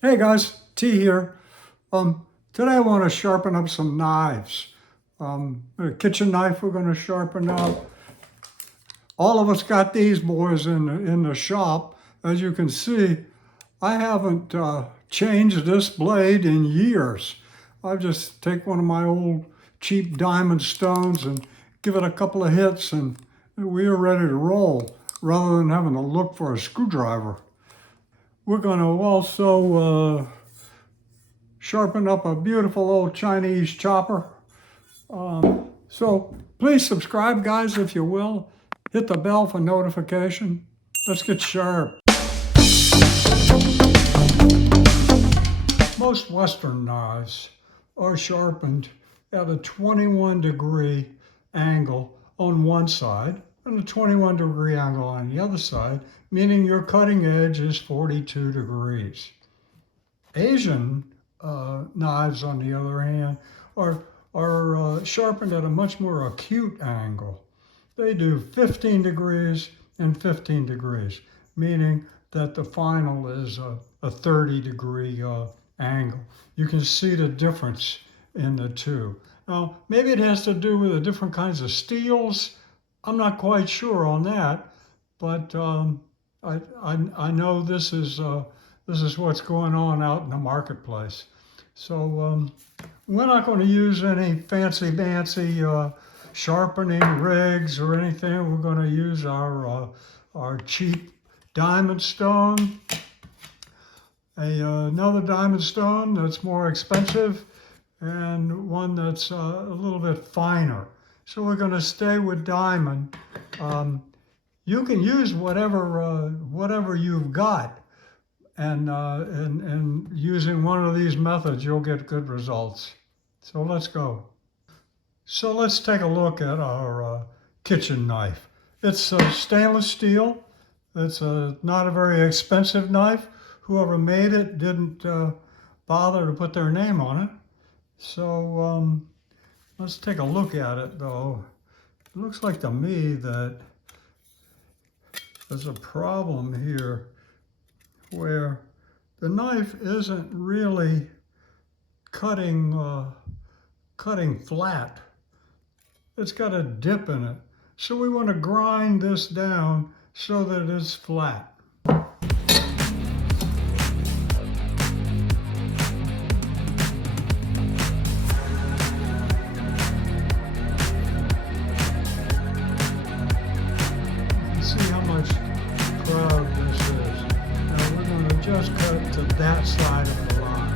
Hey guys, T here. Today I want to sharpen up some knives. A kitchen knife we're going to sharpen up. All of us got these boys in the shop. As you can see, I haven't changed this blade in years. I just take one of my old cheap diamond stones and give it a couple of hits and we are ready to roll rather than having to look for a screwdriver. We're going to also sharpen up a beautiful old Chinese chopper. So please subscribe, guys, if you will. Hit the bell for notification. Let's get sharp. Most Western knives are sharpened at a 21-degree angle on one side and a 21-degree angle on the other side, meaning your cutting edge is 42 degrees. Asian knives, on the other hand, are sharpened at a much more acute angle. They do 15 degrees and 15 degrees, meaning that the final is a 30-degree angle. You can see the difference in the two. Now, maybe it has to do with the different kinds of steels. I'm not quite sure on that, but I know this is what's going on out in the marketplace. So we're not going to use any fancy sharpening rigs or anything. We're going to use our cheap diamond stone, another diamond stone that's more expensive, and one that's a little bit finer. So we're going to stay with diamond. You can use whatever you've got, and using one of these methods, you'll get good results. So let's go. So let's take a look at our kitchen knife. It's stainless steel. It's not a very expensive knife. Whoever made it didn't bother to put their name on it. So let's take a look at it though. It looks like to me that there's a problem here where the knife isn't really cutting flat. It's got a dip in it. So we want to grind this down so that it's flat. See how much proud this is. Now we're going to just cut to that side of the line.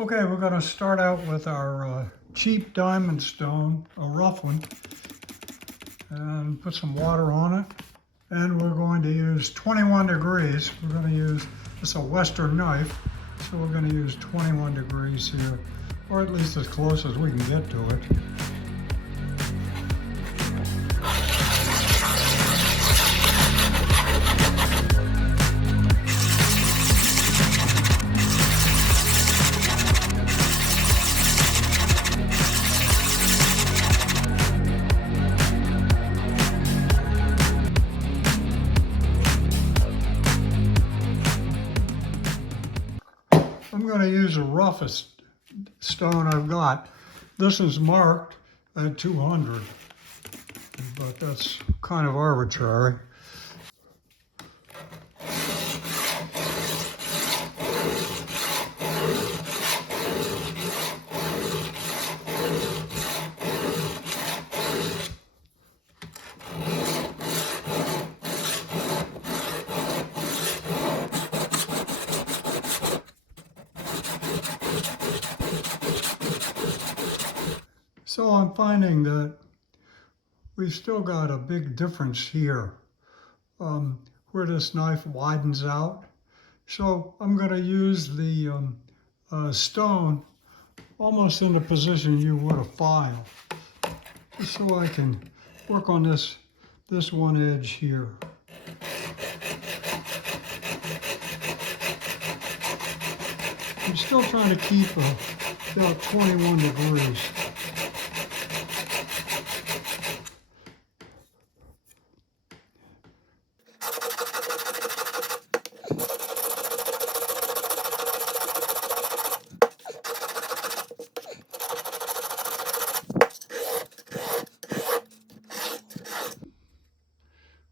Okay, we're going to start out with our cheap diamond stone, a rough one, and put some water on it. And we're going to use 21 degrees. We're going to use, it's a Western knife, so we're going to use 21 degrees here, or at least as close as we can get to it. I'm going to use the roughest stone I've got. This is marked at 200, but that's kind of arbitrary. So I'm finding that we've still got a big difference here where this knife widens out. So I'm going to use the stone almost in the position you would a file, just so I can work on this one edge here. I'm still trying to keep about 21 degrees.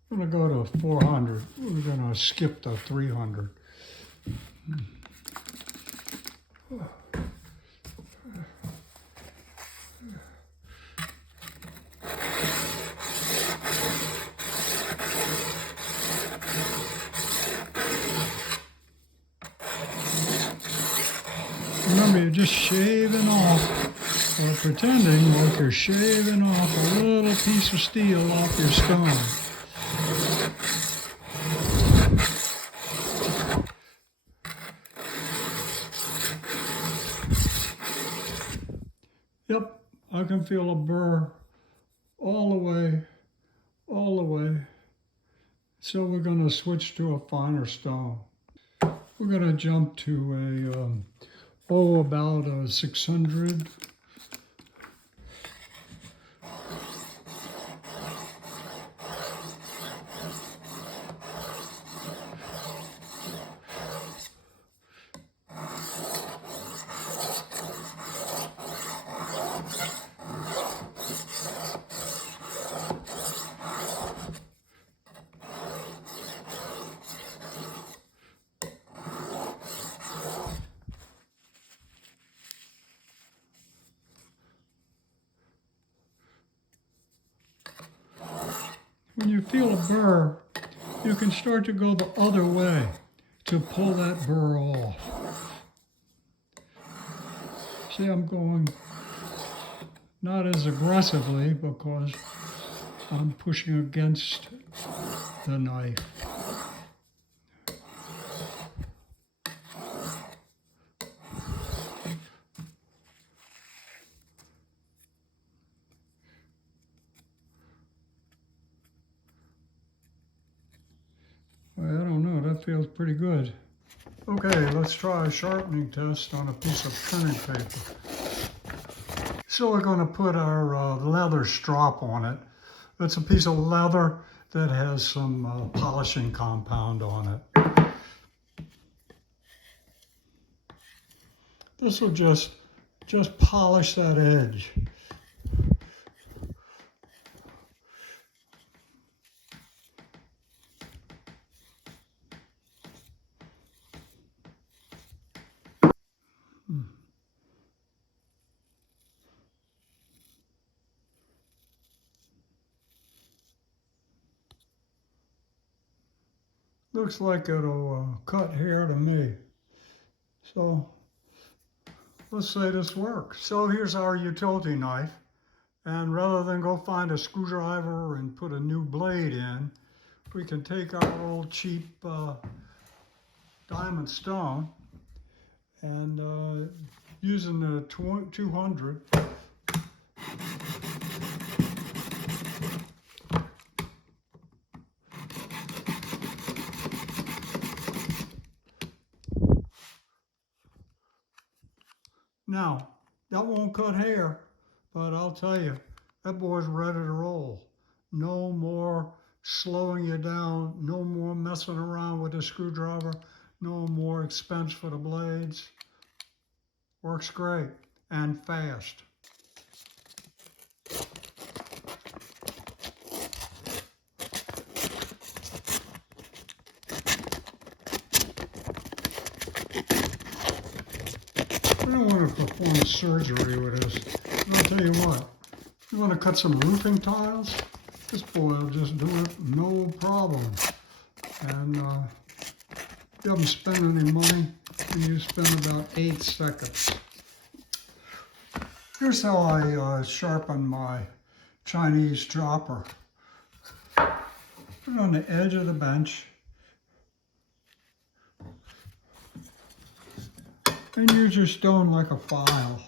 I'm going to go to 400. We're going to skip the 300. Remember, you're just shaving off, or pretending like you're shaving off a little piece of steel off your stone. Yep, I can feel a burr all the way. So we're going to switch to a finer stone. We're going to jump to about a 600. When you feel a burr, you can start to go the other way to pull that burr off. See, I'm going not as aggressively because I'm pushing against the knife. Well, I don't know, that feels pretty good. Okay, let's try a sharpening test on a piece of printing paper. So we're going to put our leather strop on it. It's a piece of leather that has some polishing compound on it. This will just polish that edge. Looks like it'll cut hair to me. So let's say this works. So here's our utility knife. And rather than go find a screwdriver and put a new blade in, we can take our old cheap diamond stone and using the 200, now, that won't cut hair, but I'll tell you, that boy's ready to roll. No more slowing you down, no more messing around with the screwdriver, no more expense for the blades. Works great and fast. I don't want to perform surgery with this. I'll tell you what, you want to cut some roofing tiles? This boy will just do it, no problem. And you haven't spent any money, and you spend about 8 seconds. Here's how I sharpen my Chinese chopper. Put it on the edge of the bench. And use your stone like a file.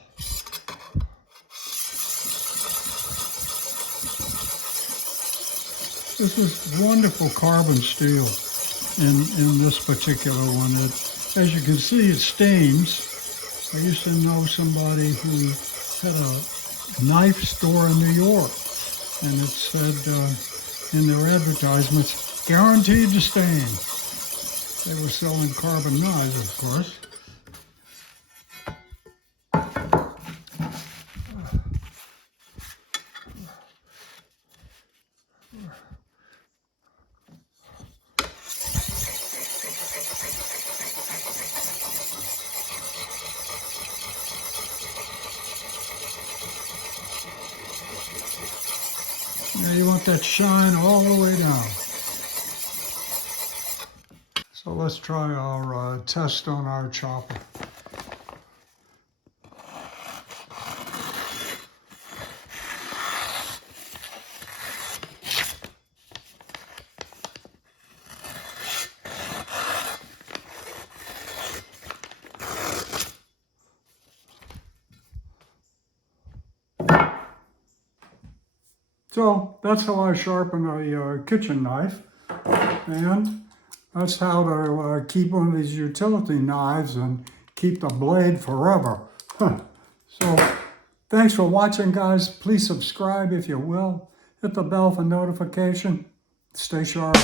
This is wonderful carbon steel in this particular one. As you can see, it stains. I used to know somebody who had a knife store in New York, and it said in their advertisements, guaranteed to stain. They were selling carbon knives, of course. Now you want that shine all the way down. So let's try our test on our chopper. So that's how I sharpen a kitchen knife, and that's how to keep one of these utility knives and keep the blade forever. So thanks for watching, guys. Please subscribe if you will. Hit the bell for notification. Stay sharp.